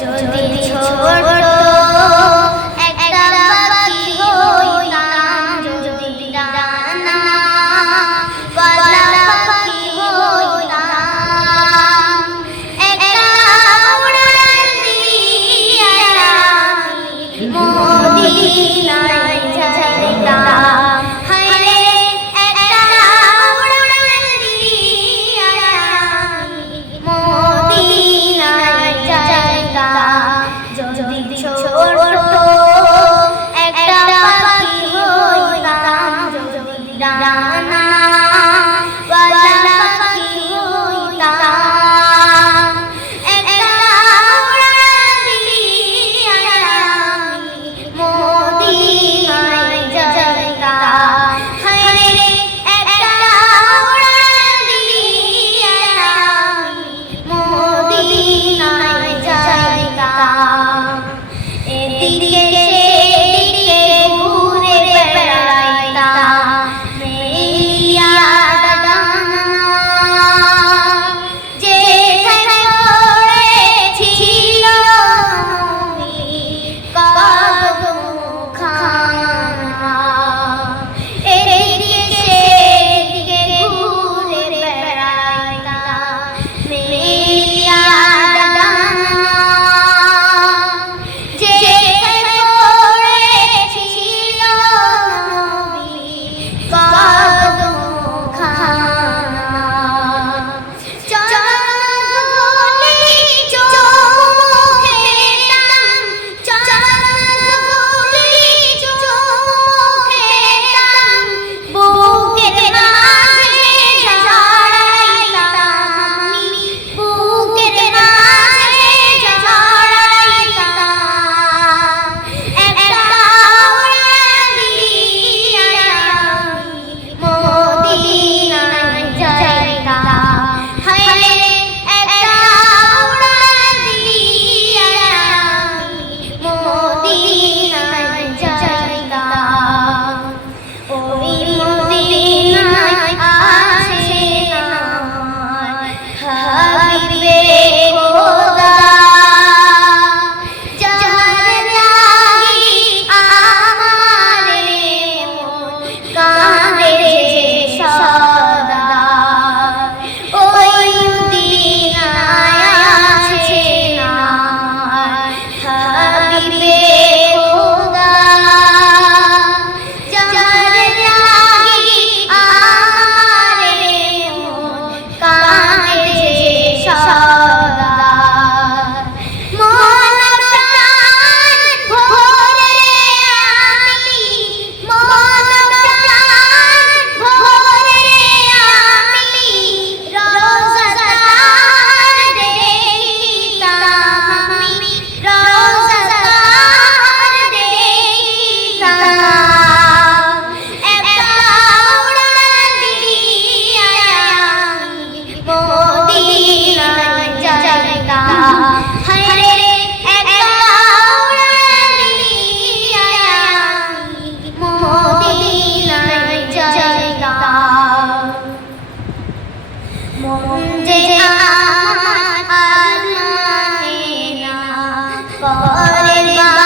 যদি ছোট পরের